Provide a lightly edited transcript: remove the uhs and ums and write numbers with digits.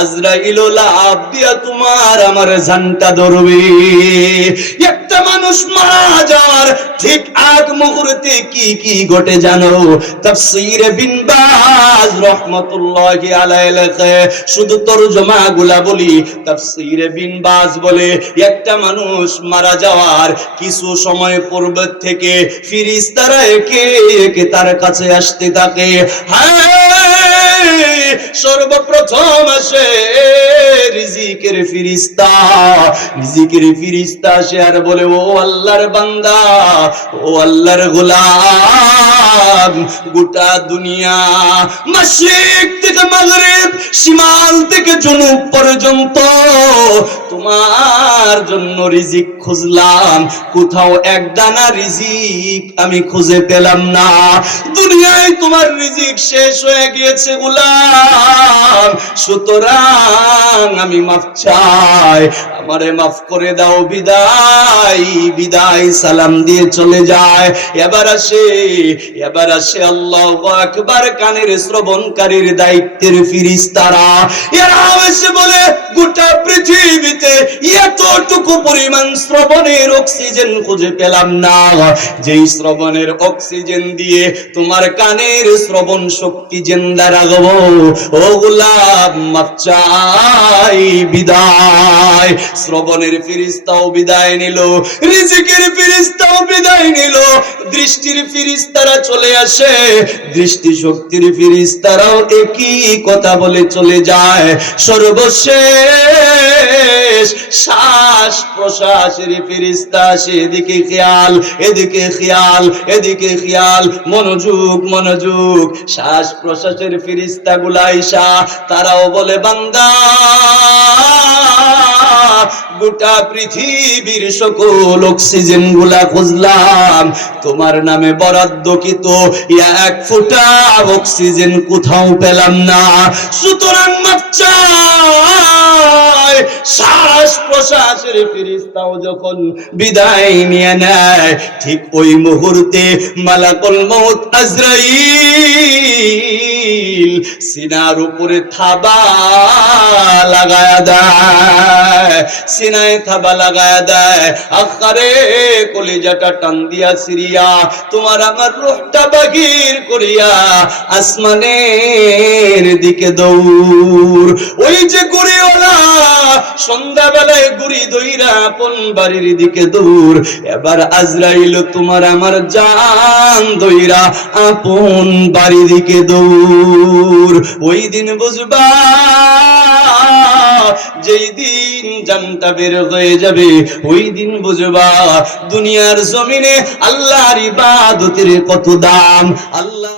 আজরাইল লাফ দিয়া তোমার আমার জানটা ধরবে। একটা মানুষ মারা যাওয়ার ঠিক আগ মুহূর্তে কি কি ঘটে জানো? তাফসীরে বিন বাজ রাহমাতুল্লাহি আলাইহি লেখে, শুধু তরজমা গুলা বলি। তাফসীরে বিন বাজ বলে, একটা মানুষ মারা যাওয়ার কিছু সময় পূর্ব থেকে ফেরেশতারা একে একে তার কাছে আসতে থাকে। হায়, সর্বপ্রথম আসে রিজিকের ফেরেশতা। রিজিকের ফেরেশতা আসে আর বলে, ও আল্লাহর বান্দা, ও আল্লাহর গোলাম, গোটা দুনিয়া মাশরিক থেকে মাগরিব, শিমাল থেকে জুনুব পর্যন্ত তোমার জন্য রিজিক খুঁজলাম, কোথাও এক দানা রিজিক আমি খুঁজে পেলাম না। দুনিয়ায় তোমার রিজিক শেষ হয়ে গিয়েছে গোলাম, সুতরাং আমি মাফ চাই, আমারে মাফ করে দাও। বিদায় বিদায় সালাম দিয়ে চলে যায়। এবার আসে আল্লাহু আকবার কানের শ্রবণকারীর দায়িত্বের ফেরেশতারা। এরা এসে বলে, গোটা পৃথিবীতে এতটুকু পরিমাণ শ্রবণের অক্সিজেন খুঁজে পেলাম না, যেই শ্রবণের অক্সিজেন দিয়ে তোমার কানের শ্রবণ শক্তি জিন্দা রাখবো। ও গোলাম মাফ চাই, বিদায়। শ্রবণের ফেরেশতাও বিদায় নিল, রিজিকের ফেরেশতাও বিদায় নিল, দৃষ্টির ফেরেশতারা চলে আসে, দৃষ্টি শক্তির ফেরেশতারাও একই কথা বলে চলে যায়। সর্বশেষ শ্বাস প্রশ্বাসের ফেরেশতা আসে, এদিকে খেয়াল, এদিকে খেয়াল, এদিকে খেয়াল, মনোযোগ মনোযোগ। শ্বাস প্রশ্বাসের ফেরেশতা গুলা আইসা তারাও বলে, বান্দা, গোটা পৃথিবীর সকল অক্সিজেন গুলা খুঁজলাম, তোমার নামে বরাদ্দকৃত এক ফোঁটা অক্সিজেন কোথাও পেলাম না, সুতরাং মাফ চাই। শ্বাস প্রশ্বাসের ফেরেশতাও যখন বিদায় নিয়ে নেয়, ঠিক ওই মুহূর্তে মালাকুল মউত আজরাইল সিনার উপরে থাবা লাগায়া দেয়, সিনায় থাবা লাগায়া দেয়। আখারে কলিজাটা টান দিয়া সিরিয়া তোমার আমার রূহটা বাহির করিয়া আসমানের দিকে দৌড়। ওই যে গুড়িওয়ালা সন্ধ্যাবেলায় গুড়ি দইরা আপন বাড়ির দিকে দৌড়, এবার আজরাইল তোমার আমার জান দইরা আপন বাড়ির দিকে দৌড়। ওই দিন বুঝবা, যেই দিন জানটা বের হয়ে যাবে, ওই দিন বুঝবা দুনিয়ার জমিনে আল্লাহর ইবাদতের কত দাম। আল্লাহ